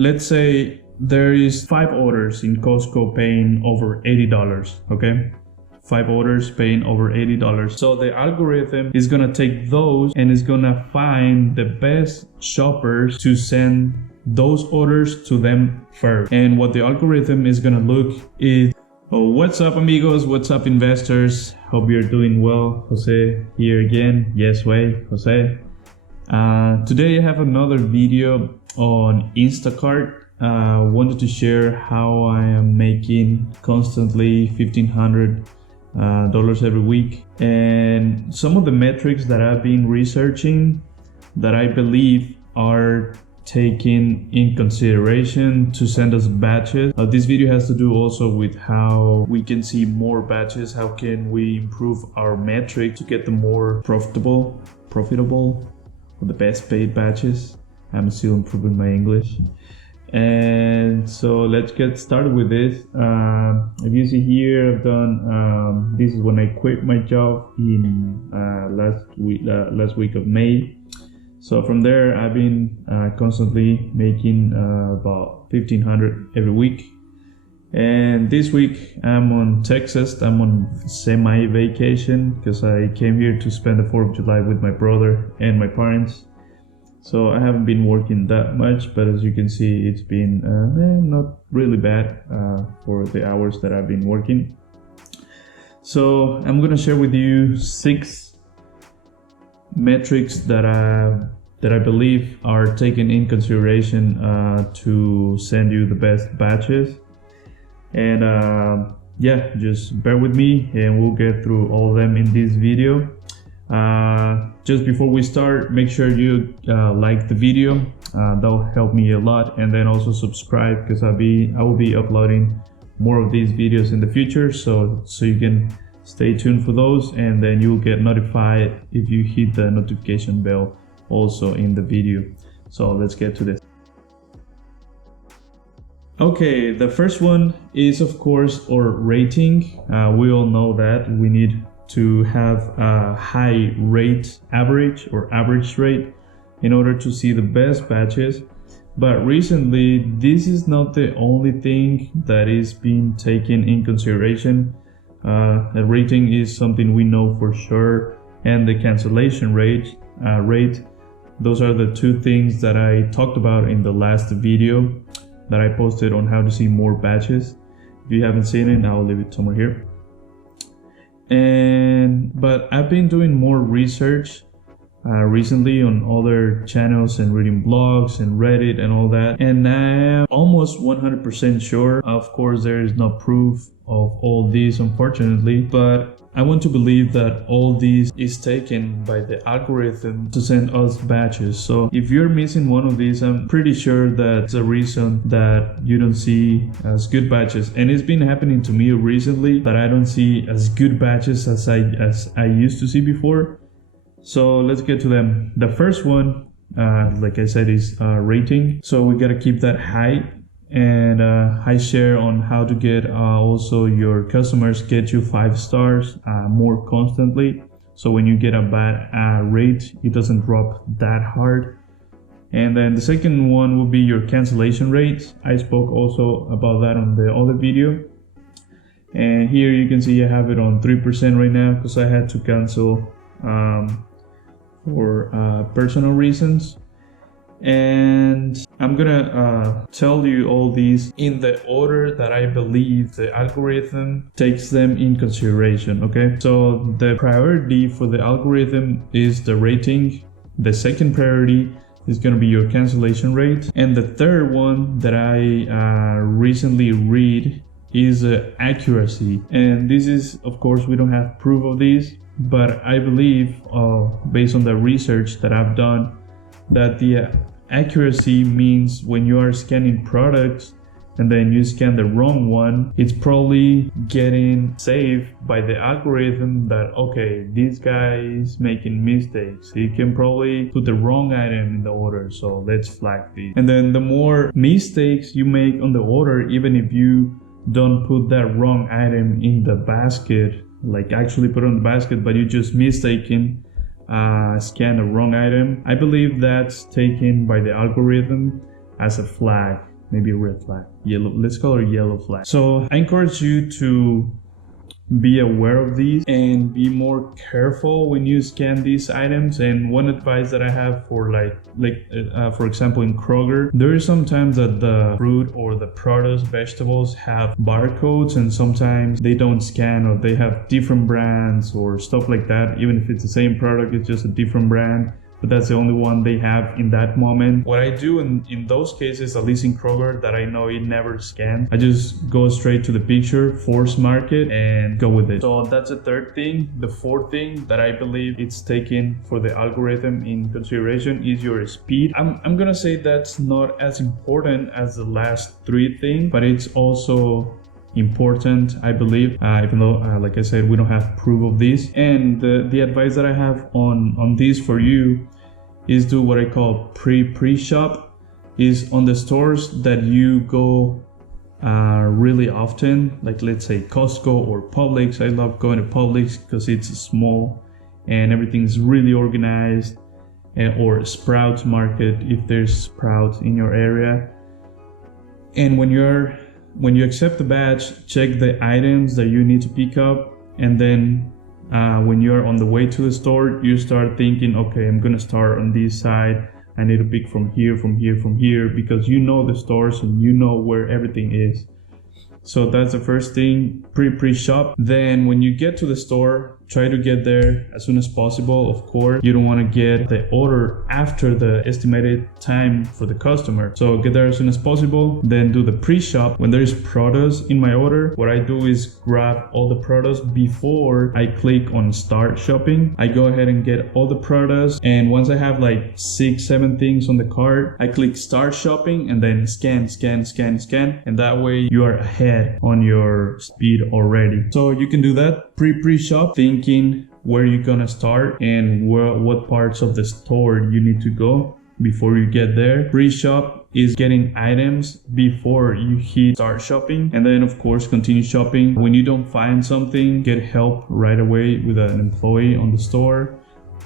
let's say there is 5 orders in Costco paying over $80, okay? 5 orders paying over $80. So the algorithm is gonna take those and is gonna find the best shoppers to send those orders to them first. And what the algorithm is gonna look is, oh, what's up amigos, what's up investors? Hope you're doing well. Jose here again. Yes way, Jose. Today I have another video on Instacart. Wanted to share how I am making constantly $1,500 every week, and some of the metrics that I've been researching that I believe are taken in consideration to send us batches. This video has to do also with how we can see more batches, how can we improve our metric to get the more profitable, or the best paid batches. I'm still improving my English. And so let's get started with this. If you see here, I've done, this is when I quit my job in last week of May. So from there, I've been constantly making about $1,500 every week. And this week I'm on Texas. I'm on semi-vacation because I came here to spend the 4th of July with my brother and my parents. So I haven't been working that much, but as you can see, it's been not really bad for the hours that I've been working. So I'm gonna share with you 6 metrics that I believe are taken in consideration to send you the best batches. And yeah, just bear with me and we'll get through all of them in this video. Just before we start, make sure you like the video. That'll help me a lot, and then also subscribe because I will be uploading more of these videos in the future, so you can stay tuned for those, and then you'll get notified if you hit the notification bell also in the video. So let's get to this. Okay, the first one is of course our rating. We all know that we need to have a high rate average rate in order to see the best batches. But recently, this is not the only thing that is being taken in consideration. The rating is something we know for sure, and the cancellation rate. Those are the 2 things that I talked about in the last video that I posted on how to see more batches. If you haven't seen it, I'll leave it somewhere here. But I've been doing more research recently on other channels and reading blogs and Reddit and all that, and I'm almost 100% sure. Of course, there is no proof of all this, unfortunately, but I want to believe that all this is taken by the algorithm to send us batches. So if you're missing one of these, I'm pretty sure that's the reason that you don't see as good batches. And it's been happening to me recently that I don't see as good batches as I used to see before. So let's get to them. The first one, like I said, is rating. So we gotta keep that high, and high share on how to get also your customers get you 5 stars more constantly. So when you get a bad rate, it doesn't drop that hard. And then the second one will be your cancellation rate. I spoke also about that on the other video. And here you can see I have it on 3% right now because I had to cancel for personal reasons. And I'm gonna tell you all these in the order that I believe the algorithm takes them in consideration, okay? So the priority for the algorithm is the rating. The second priority is gonna be your cancellation rate. And the third one that I recently read is accuracy. And this is, of course, we don't have proof of this, but I believe based on the research that I've done, that the accuracy means when you are scanning products and then you scan the wrong one, it's probably getting saved by the algorithm that, okay, this guy is making mistakes. He can probably put the wrong item in the order, so let's flag this. And then the more mistakes you make on the order, even if you don't put that wrong item in the basket, like actually put it on the basket, but you just mistaken scan the wrong item, I believe that's taken by the algorithm as a flag. maybe a red flag, yellow, let's call it yellow flag. So I encourage you to be aware of these and be more careful when you scan these items. And one advice that I have for for example in Kroger, there is sometimes that the fruit or the produce, vegetables have barcodes, and sometimes they don't scan, or they have different brands or stuff like that. Even if it's the same product, it's just a different brand, but that's the only one they have in that moment. What I do in those cases, at least in Kroger, that I know it never scans, I just go straight to the picture, force mark it, and go with it. So that's the third thing. The fourth thing that I believe it's taken for the algorithm in consideration is your speed. I'm gonna say that's not as important as the last three things, but it's also important, I believe, even though like I said, we don't have proof of this. And the advice that I have on this for you is do what I call pre-shop. Is on the stores that you go really often, like let's say Costco or Publix. I love going to Publix because it's small and everything's really organized, or Sprouts Market if there's Sprouts in your area. And when you accept the badge, check the items that you need to pick up, and then when you're on the way to the store, you start thinking, okay, I'm gonna start on this side. I need to pick from here, because you know the stores and you know where everything is. So that's the first thing, pre-shop. Then when you get to the store, try to get there as soon as possible. Of course, you don't want to get the order after the estimated time for the customer. So get there as soon as possible, then do the pre-shop. When there is products in my order, what I do is grab all the products before I click on start shopping. I go ahead and get all the products, and once I have like 6-7 things on the cart, I click start shopping and then scan, and that way you are ahead on your speed already. So you can do that pre-shop, thinking where you're gonna start and what parts of the store you need to go before you get there. Pre-shop is getting items before you hit start shopping, and then of course continue shopping. When you don't find something, get help right away with an employee on the store,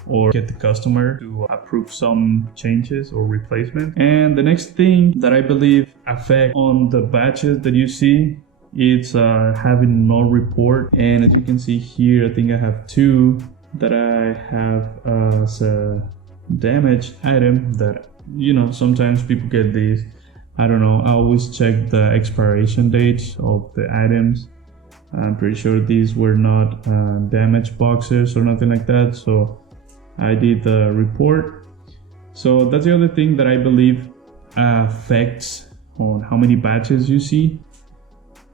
or get the customer to approve some changes or replacement. And the next thing that I believe affect on the batches that you see, it's having no report. And as you can see here, I think I have 2 that I have as a damaged item that, you know, sometimes people get these. I don't know, I always check the expiration dates of the items. I'm pretty sure these were not damaged boxes or nothing like that, so I did the report. So that's the other thing that I believe affects on how many batches you see.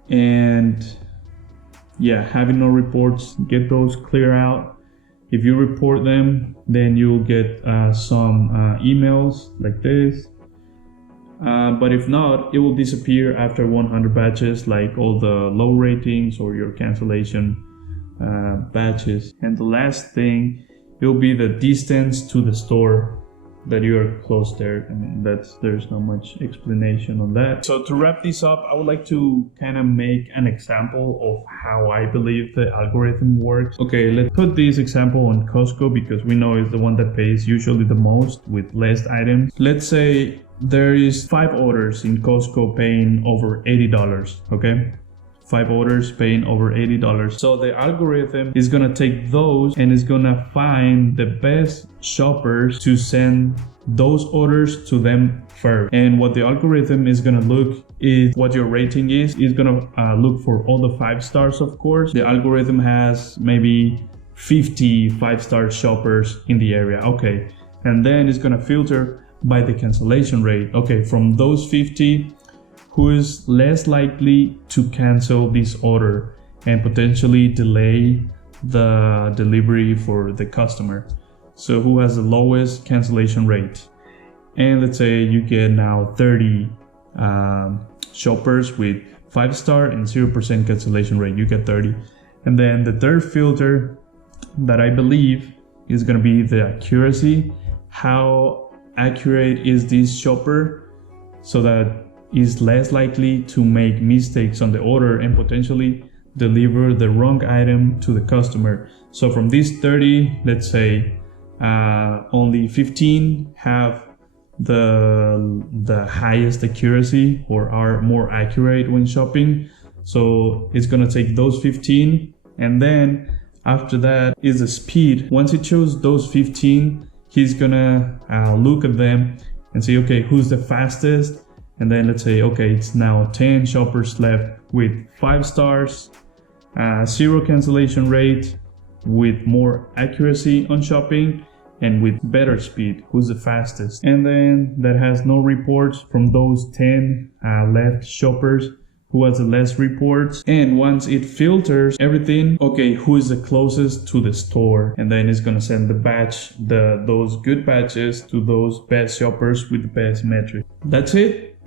And yeah, having no reports, get those clear out. If you report them, then you'll get some emails like this. But if not, it will disappear after 100 batches, like all the low ratings or your cancellation batches. And the last thing, it will be the distance to the store that you are close there. I mean, there's not much explanation on that. So to wrap this up, I would like to kind of make an example of how I believe the algorithm works. Okay, let's put this example on Costco because we know it's the one that pays usually the most with less items. Let's say there is 5 orders in Costco paying over $80, okay? 5 orders paying over $80. So the algorithm is gonna take those and is gonna find the best shoppers to send those orders to them first. And what the algorithm is gonna look is what your rating is. It's gonna look for all the 5 stars, of course. The algorithm has maybe 50 5-star shoppers in the area. Okay, and then it's gonna filter by the cancellation rate. Okay, from those 50, who is less likely to cancel this order and potentially delay the delivery for the customer. So who has the lowest cancellation rate? And let's say you get now 30 shoppers with 5-star and 0% cancellation rate. You get 30. And then the third filter that I believe is gonna be the accuracy. How accurate is this shopper so that is less likely to make mistakes on the order and potentially deliver the wrong item to the customer. So from these 30, let's say only 15 have the highest accuracy or are more accurate when shopping. So it's gonna take those 15, and then after that is the speed. Once it shows those 15, he's gonna look at them and say, okay, who's the fastest? And then let's say, okay, it's now 10 shoppers left with 5 stars, 0 cancellation rate, with more accuracy on shopping, and with better speed. Who's the fastest? And then that has no reports from those 10 left shoppers. Who has the less reports? And once it filters everything, okay, who is the closest to the store? And then it's gonna send the batch, those good batches to those best shoppers with the best metric. That's it.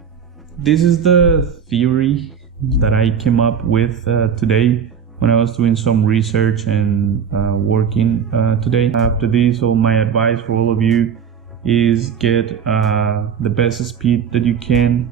This is the theory that I came up with today when I was doing some research and working today. After this, all my advice for all of you is get the best speed that you can.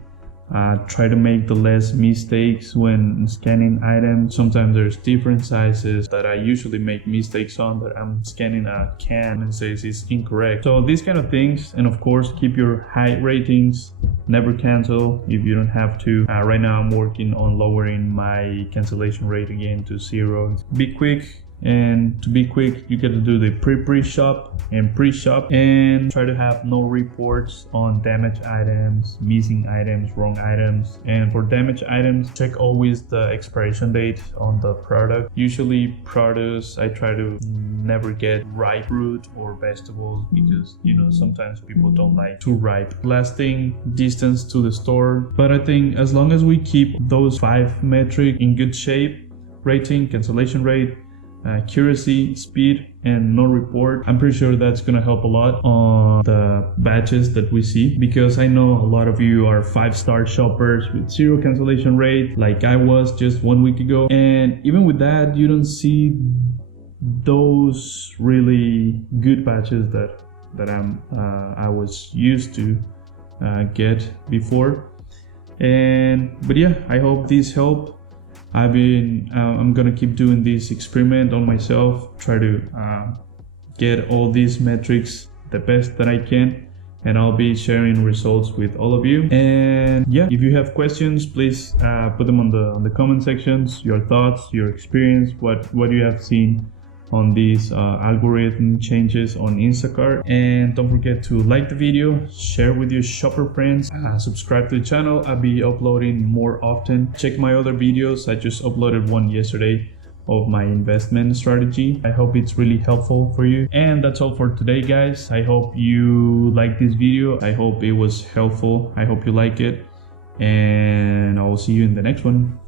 Try to make the less mistakes when scanning items. Sometimes there's different sizes that I usually make mistakes on, that I'm scanning a can and says it's incorrect. So these kind of things, and of course keep your high ratings. Never cancel if you don't have to. Right now I'm working on lowering my cancellation rate again to 0. Be quick. And to be quick, you get to do the pre-shop and pre-shop, and try to have no reports on damaged items, missing items, wrong items. And for damaged items, check always the expiration date on the product. Usually produce, I try to never get ripe fruit or vegetables, because sometimes people don't like too ripe. Lasting distance to the store. But I think as long as we keep those 5 metric in good shape, rating, cancellation rate, accuracy, speed, and no report, I'm pretty sure that's gonna help a lot on the batches that we see, because I know a lot of you are 5-star shoppers with 0 cancellation rate, like I was just 1 week ago. And even with that, you don't see those really good batches that I was used to get before. But yeah, I hope this helped. I'm gonna keep doing this experiment on myself, try to get all these metrics the best that I can, and I'll be sharing results with all of you. And yeah, if you have questions, please put them on the comment sections, your thoughts, your experience, what you have seen on these algorithm changes on Instacart. And don't forget to like the video, share with your shopper friends, subscribe to the channel. I'll be uploading more often. Check my other videos. I just uploaded one yesterday of my investment strategy. I hope it's really helpful for you. And that's all for today, guys. I hope you like this video. I hope it was helpful. I hope you like it, and I will see you in the next one.